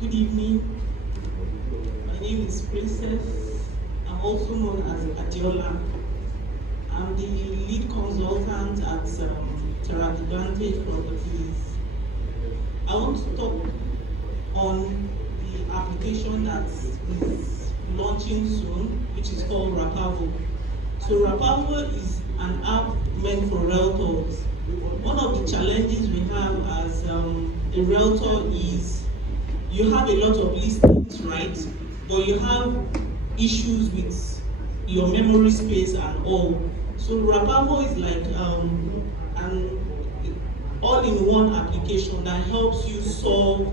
Good evening. My name is Princess. I'm also known as Adiola. I'm the lead consultant at Terra Advantage Properties. I want to talk on the application that is launching soon, which is called Rapavo. So Rapavo is an app meant for realtors. One of the challenges we have as a realtor is you have a lot of listings, right? But you have issues with your memory space and all. So Rapavo is like an all-in-one application that helps you solve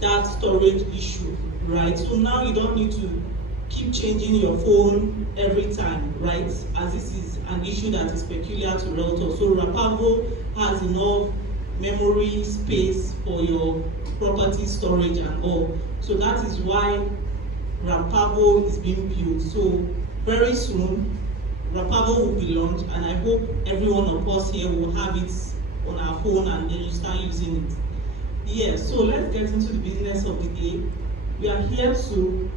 that storage issue, right? So now you don't need to keep changing your phone every time, right? As this is an issue that is peculiar to realtors. So Rapavo has enough memory space for your property storage and all. So that is why Rapavo is being built. So very soon, Rapavo will be launched, and I hope every one of us here will have it on our phone and then you start using it. Yeah, so let's get into the business of the day. We are here to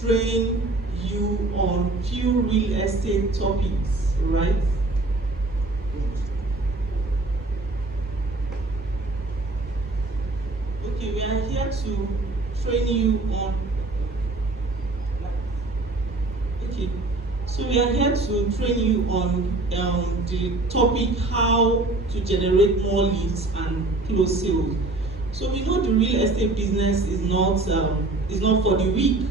train you on few real estate topics, right? Okay, we are here to train you on. Okay, so we are here to train you on the topic how to generate more leads and close sales. So we know the real estate business is not for the weak.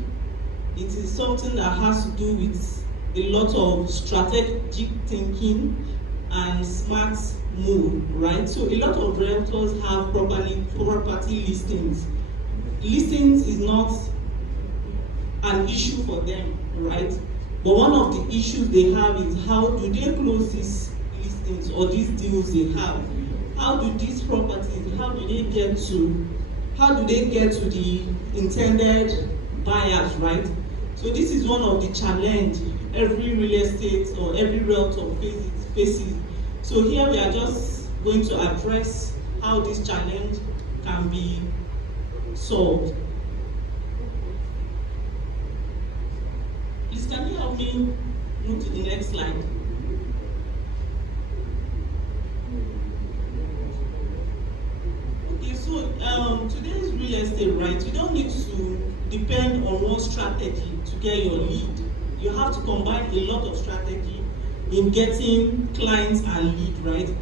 It is something that has to do with a lot of strategic thinking and smart move, right? So a lot of realtors have property listings. Listings is not an issue for them, right? But one of the issues they have is how do they close these listings or these deals they have? How do these properties, how do they get to the intended buyers, right? So this is one of the challenge every real estate or every realtor faces. So here we are just going to address how this challenge can be solved. Please, can you help me move to the next slide? Okay, so today's real estate, right? You don't need to depend on one strategy to get your lead. You have to combine a lot of strategy in getting clients and lead, right?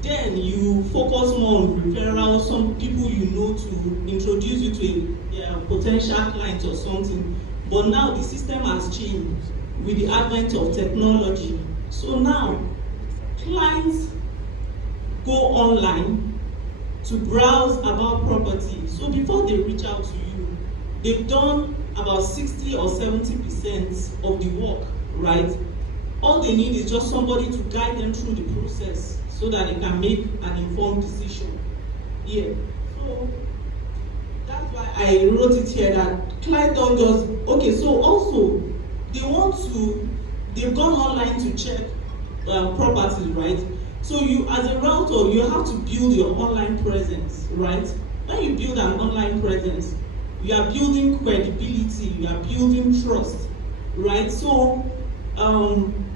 Then you focus more on referrals, some people you know to introduce you to a potential client or something. But now the system has changed with the advent of technology. So now clients go online to browse about property. So before they reach out to you, they've done about 60 or 70% of the work, right? All they need is just somebody to guide them through the process so that they can make an informed decision. Yeah. So that's why I wrote it here that clients don't just, okay, so also they've gone online to check properties, right? So you, as a realtor, you have to build your online presence, right? When you build an online presence, you are building credibility, you are building trust, right? So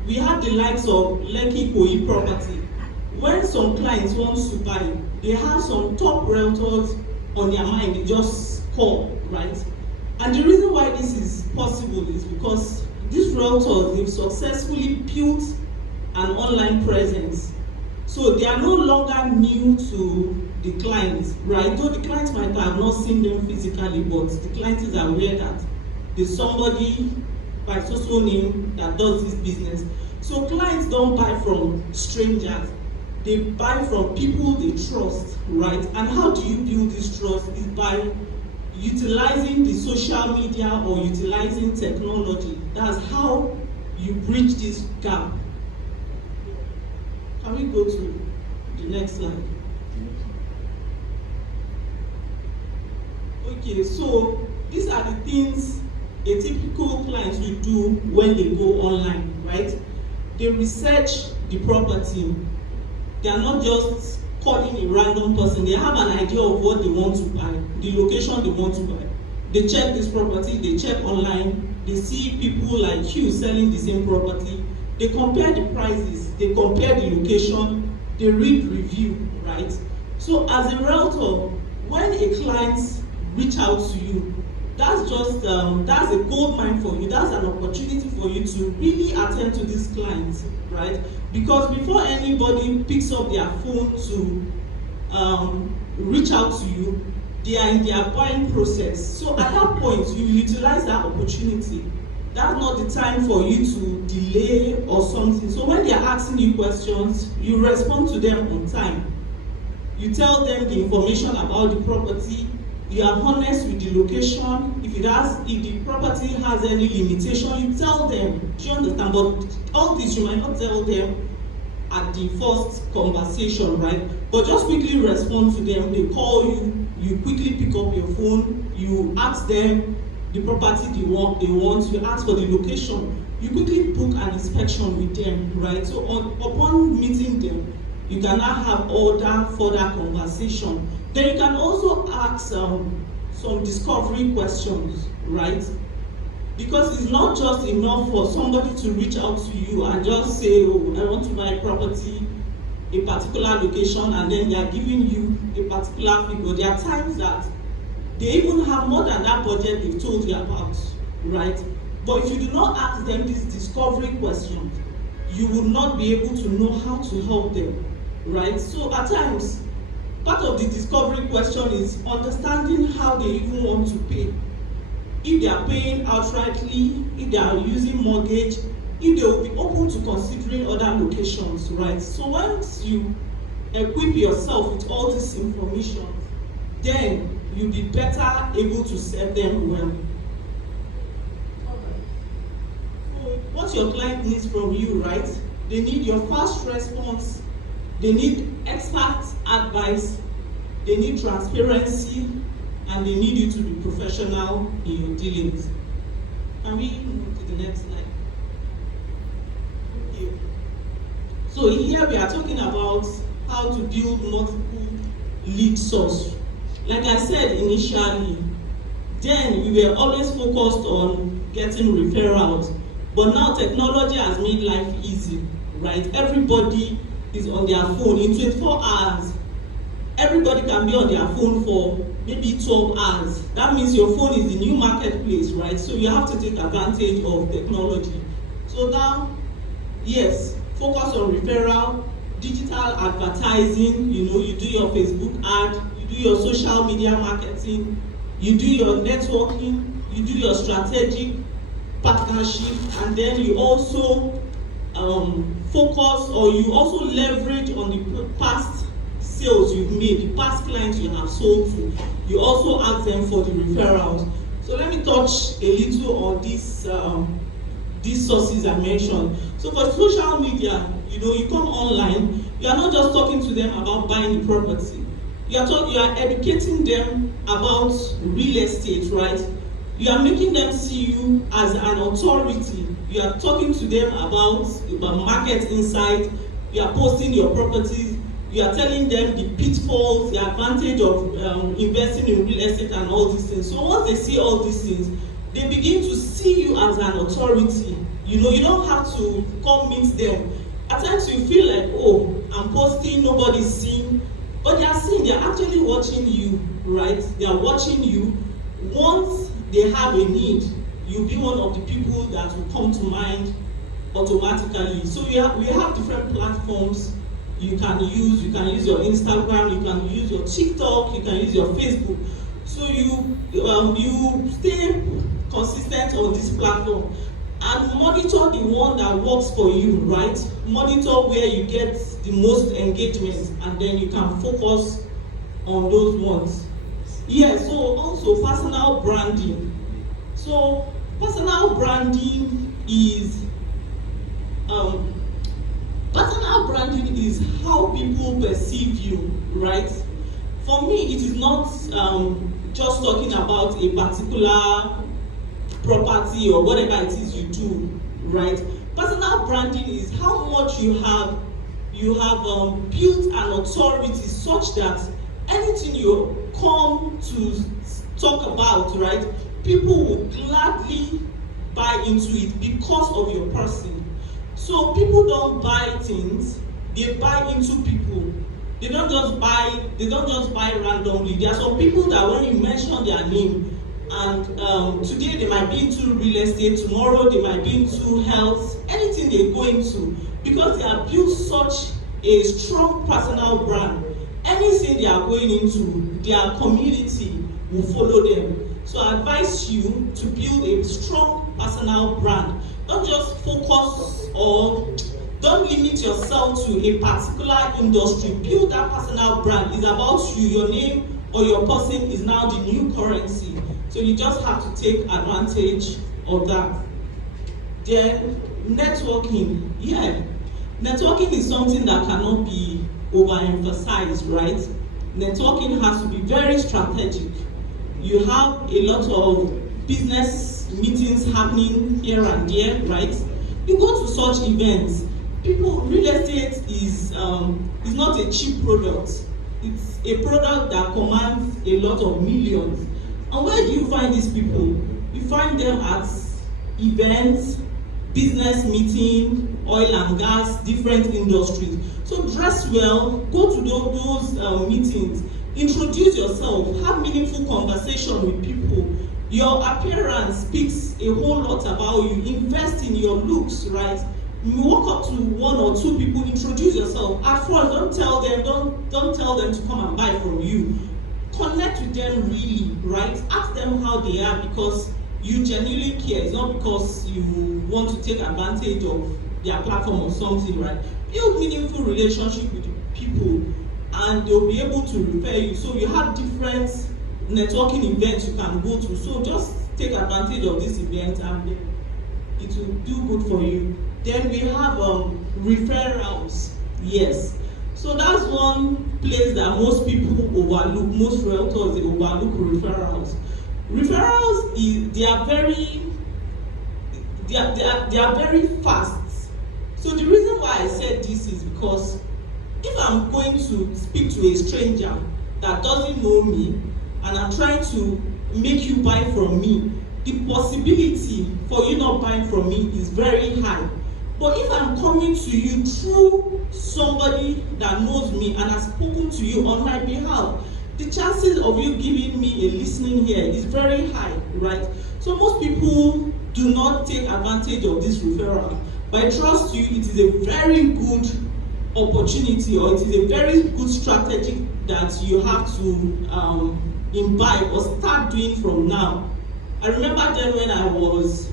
we have the likes of Lekki Koyi property. When some clients want to buy, they have some top realtors on their mind, they just call, right? And the reason why this is possible is because these realtors, they've successfully built an online presence. So they are no longer new to the clients, right? Though the clients might have not seen them physically, but the client is aware that there's somebody by social name that does this business. So clients don't buy from strangers. They buy from people they trust, right? And how do you build this trust? Is by utilizing the social media or utilizing technology. That's how you bridge this gap. Can we go to the next slide? Okay, so these are the things a typical client will do when they go online, right? They research the property. They are not just calling a random person. They have an idea of what they want to buy, the location they want to buy. They check this property, they check online, they see people like you selling the same property, they compare the prices, they compare the location, they read review, right? So as a realtor, when a client reach out to you, that's just that's a gold mine for you. That's an opportunity for you to really attend to this client, right? Because before anybody picks up their phone to reach out to you, they are in their buying process. So at that point, you utilize that opportunity. That's not the time for you to delay or something. So when they are asking you questions, you respond to them on time. You tell them the information about the property. You are honest with the location. If the property has any limitation, you tell them. Do you understand? But all this you might not tell them at the first conversation, right? But just quickly respond to them. They call you, you quickly pick up your phone, you ask them the property they want, you ask for the location, you quickly book an inspection with them, right? So upon meeting them, you can now have other further conversation. Then you can also ask some discovery questions, right? Because it's not just enough for somebody to reach out to you and just say, oh, I want to buy a property, a particular location, and then they are giving you a particular figure. There are times that they even have more than that budget they've told you about, right? But if you do not ask them these discovery questions, you will not be able to know how to help them, right? So at times, part of the discovery question is understanding how they even want to pay. If they are paying outrightly, if they are using mortgage, if they will be open to considering other locations, right? So once you equip yourself with all this information, then you'll be better able to serve them well. So what your client needs from you, right? They need your fast response, they need expert advice, they need transparency, and they need you to be professional in your dealings. Can we move to the next slide? Okay. So here we are talking about how to build multiple lead source. Like I said initially, then we were always focused on getting referrals, but now technology has made life easy, right? Everybody is on their phone in 24 hours. Everybody can be on their phone for maybe 12 hours. That means your phone is the new marketplace, right? So you have to take advantage of technology. So now, yes, focus on referral, digital advertising. You know, you do your Facebook ad, you do your social media marketing, you do your networking, you do your strategic partnership, and then you also focus, or you also leverage on the past sales you've made, the past clients you have sold to. You also ask them for the referrals. So let me touch a little on these sources I mentioned. So for social media, you know, you come online, you are not just talking to them about buying the property. You are educating them about real estate, right? You are making them see you as an authority. You are talking to them about market insight. You are posting your properties. You are telling them the pitfalls, the advantage of investing in real estate and all these things. So once they see all these things, they begin to see you as an authority. You know, you don't have to come meet them. At times you feel like, oh, I'm posting, nobody's seeing. But they are seeing, they are actually watching you, right? They are watching you. Once they have a need, you'll be one of the people that will come to mind automatically. So we have different platforms you can use. You can use your Instagram, you can use your TikTok, you can use your Facebook. So you stay consistent on this platform and monitor the one that works for you, right? Monitor where you get the most engagement, and then you can focus on those ones. Yeah, so also personal branding. So personal branding is how people perceive you, right? For me, it is not just talking about a particular property or whatever it is you do, right? Personal branding is how much you You have built an authority such that anything you come to talk about, right, people will gladly buy into it because of your person. So people don't buy things, they buy into people. They don't just buy randomly. There are some people that when you mention their name, and today they might be into real estate, tomorrow they might be into health, anything they go into, because they have built such a strong personal brand. Anything they are going into, their community will follow them. So I advise you to build a strong personal brand. Don't just focus or don't limit yourself to a particular industry. Build that personal brand. It's about you. Your name or your person is now the new currency. So you just have to take advantage of that. Then networking. Yeah. Networking is something that cannot be overemphasized, right? Networking has to be very strategic. You have a lot of business meetings happening here and there, right? You go to such events. Real estate is not a cheap product. It's a product that commands a lot of millions. And where do you find these people? You find them at events, business meeting, oil and gas, different industries. So dress well, go to those meetings, introduce yourself, have meaningful conversation with people. Your appearance speaks a whole lot about you. Invest in your looks, right? You walk up to one or two people, introduce yourself. At first, don't tell them to come and buy from you. Connect with them really, right? Ask them how they are because you genuinely care. It's not because you want to take advantage of their platform or something, right? Build meaningful relationship with people and they'll be able to refer you. So you have different networking events you can go to. So just take advantage of this event and it will do good for you. Then we have referrals. Yes. So that's one place that most people overlook, most realtors they overlook referrals. Referrals they are very fast. So the reason why I said this is because if I'm going to speak to a stranger that doesn't know me and I'm trying to make you buy from me, the possibility for you not buying from me is very high. But if I'm coming to you through somebody that knows me and has spoken to you on my behalf, the chances of you giving me a listening ear is very high, right? So most people do not take advantage of this referral. But I trust you, it is a very good opportunity or it is a very good strategy that you have to imbibe or start doing from now. I remember then when I was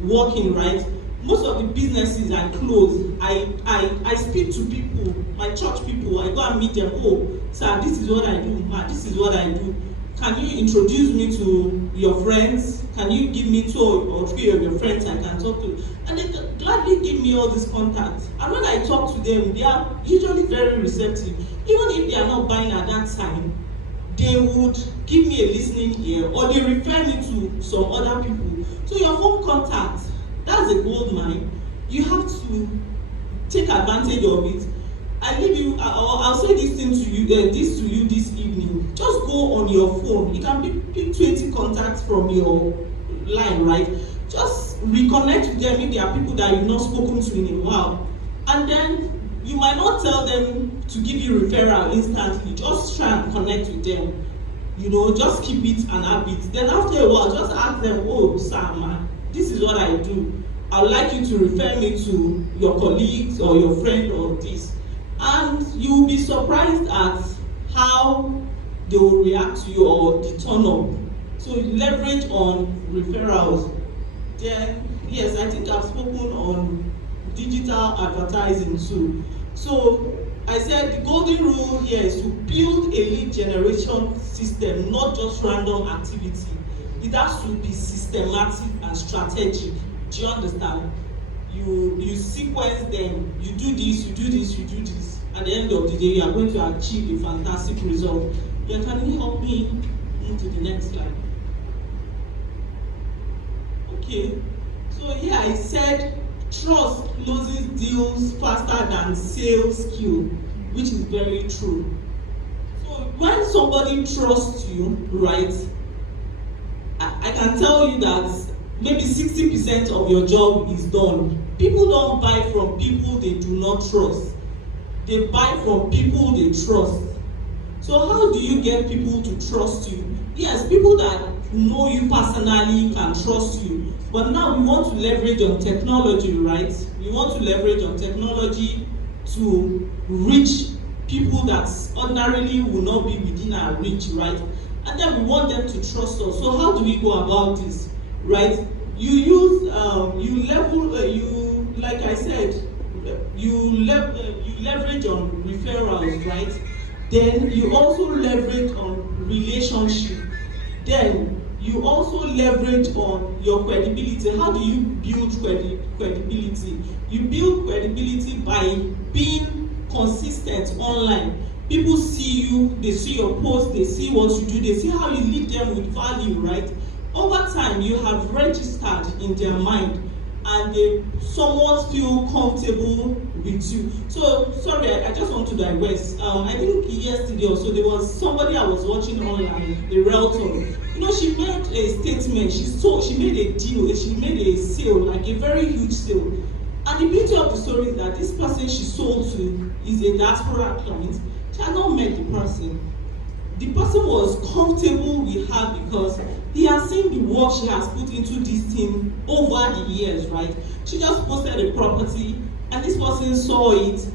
working, right? Most of the businesses I close, I speak to people, my church people, I go and meet them. Oh, sir, this is what I do, this is what I do. Can you introduce me to your friends? Can you give me 2 or 3 of your friends I can talk to? And they gladly give me all these contacts. And when I talk to them, they are usually very receptive. Even if they are not buying at that time, they would give me a listening ear or they refer me to some other people. So your phone contact, that's a gold mine. You have to take advantage of it. I'll say this thing to you, this evening. Just go on your phone. You can pick 20 contacts from your line, right? Just reconnect with them if there are people that you've not spoken to in a while. And then you might not tell them to give you referral instantly. Just try and connect with them. Just keep it an habit. Then after a while, just ask them, oh, sir, man, this is what I do. I would like you to refer me to your colleagues or your friend or this. And you will be surprised at how they will react to you or the turn up. So leverage on referrals. Then, yes, I think I've spoken on digital advertising too. So I said the golden rule here is to build a lead generation system, not just random activity. It has to be systematic and strategic. Do you understand? You sequence them. You do this, you do this, you do this. At the end of the day, you are going to achieve a fantastic result. Yeah, can you help me move to the next slide? Okay. So here I said trust closes deals faster than sales skill, which is very true. So when somebody trusts you, right, I can tell you that maybe 60% of your job is done. People don't buy from people they do not trust. They buy from people they trust. So how do you get people to trust you? Yes, people that know you personally can trust you. But now we want to leverage on technology, right? We want to leverage on technology to reach people that ordinarily will not be within our reach, right? And then we want them to trust us. So how do we go about this, right? You use, you level, like I said, you leverage on referrals, right? Then you also leverage on relationship. Then you also leverage on your credibility. How do you build credibility? You build credibility by being consistent online. People see you, they see your posts, they see what you do, they see how you lead them with value, right? Over time, you have registered in their mind and they somewhat feel comfortable with you. So, sorry, I just want to digress. I think yesterday or so, there was somebody I was watching online, a realtor. You know, she made a statement, she made a deal, she made a sale, like a very huge sale. And the beauty of the story is that this person she sold to is a diaspora client. She had not met the person. The person was comfortable with her because he has seen the work she has put into this thing over the years, right? She just posted a property and this person saw it,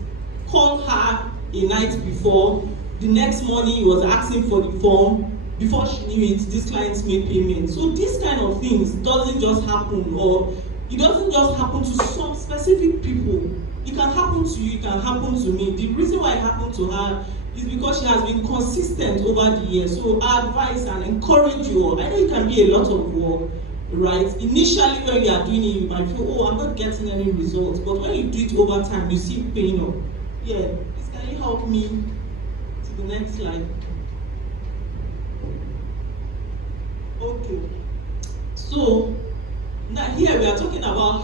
called her a night before. The next morning he was asking for the form. Before she knew it, this client made payment. So this kind of things doesn't just happen, or it doesn't just happen to some specific people. It can happen to you, it can happen to me. The reason why it happened to her is because she has been consistent over the years. So I advise and encourage you all. I know it can be a lot of work, right? Initially when you are doing it, you might feel, oh, I'm not getting any results. But when you do it over time, you see paying up. Yeah, please can you help me to the next slide? Okay. So now here we are talking about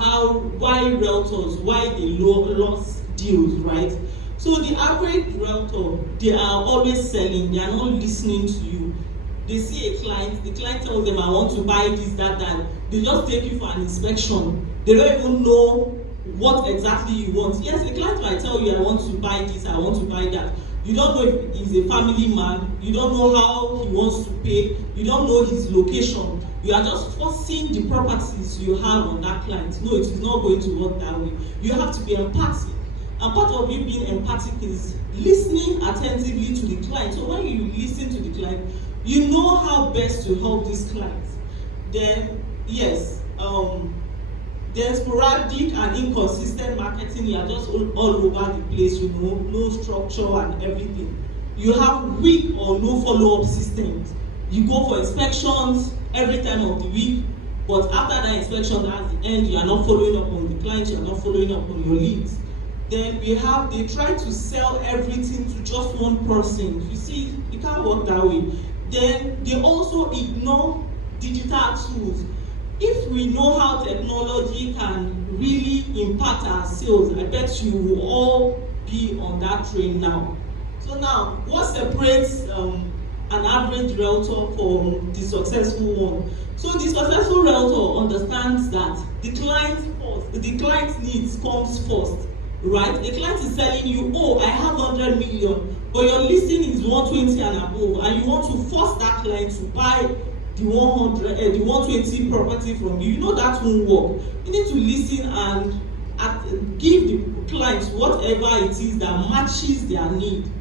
why realtors, why they lost deals, right? So the average realtor, they are always selling, they are not listening to you. They see a client, the client tells them, I want to buy this, that. They just take you for an inspection. They don't even know what exactly you want. Yes, the client might tell you, I want to buy this, I want to buy that. You don't know if he's a family man, you don't know how he wants to pay, you don't know his location. You are just forcing the properties you have on that client. No, it is not going to work that way. You have to be empathic. And part of you being empathic is listening attentively to the client. So when you listen to the client, you know how best to help this client. Then, yes, there's sporadic and inconsistent marketing. You are just all over the place, you know, no structure and everything. You have weak or no follow-up systems. You go for inspections every time of the week, but after that inspection, at the end, you are not following up on the client, you are not following up on your leads. Then they try to sell everything to just one person. You see, it can't work that way. Then they also ignore digital tools. If we know how technology can really impact our sales, I bet you will all be on that train now. So now, what separates an average realtor from the successful one? So the successful realtor understands that the client's needs comes first. Right? The client is telling you, oh, I have 100 million, but your listing is 120 and above, and you want to force that client to buy the 120 property from you. You know that won't work. You need to listen and give the clients whatever it is that matches their need.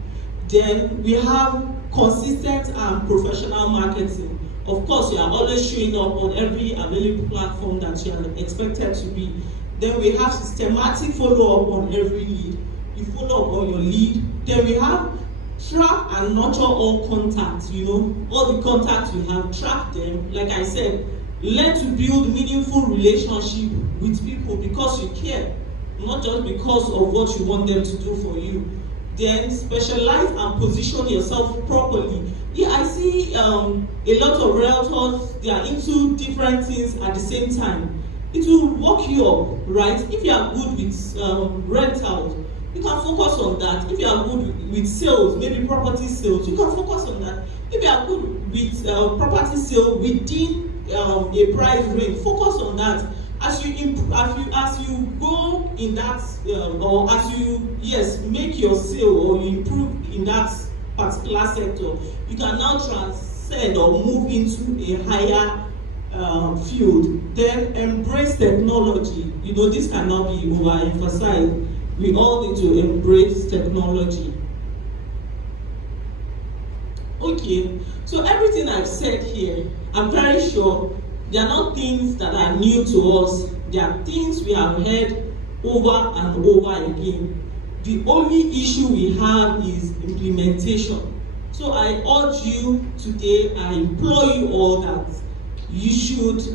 Then we have consistent and professional marketing. Of course, you are always showing up on every available platform that you are expected to be. Then we have systematic follow-up on every lead. You follow up on your lead. Then we have track and nurture all contacts. You know, all the contacts you have, track them. Like I said, learn to build meaningful relationship with people because you care, not just because of what you want them to do for you. Then specialize and position yourself properly. Yeah, I see a lot of realtors, they are into different things at the same time. it will work you up, right? If you are good with rentals, you can focus on that. If you are good with sales, maybe property sales, you can focus on that. If you are good with property sale within a price range, focus on that. As you go in that or as you make your sale or you improve in that particular sector, you can now transcend or move into a higher field. Then embrace technology. You know, this cannot be overemphasized. We all need to embrace technology. Okay, so everything I've said here, I'm very sure they are not things that are new to us. They are things we have heard over and over again. The only issue we have is implementation. So I urge you today, I implore you all that you should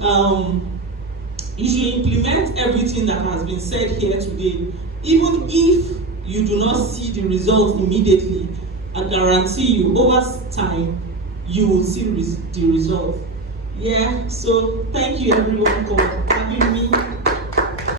implement everything that has been said here today. Even if you do not see the results immediately, I guarantee you over time you will see the results. Yeah, so thank you everyone for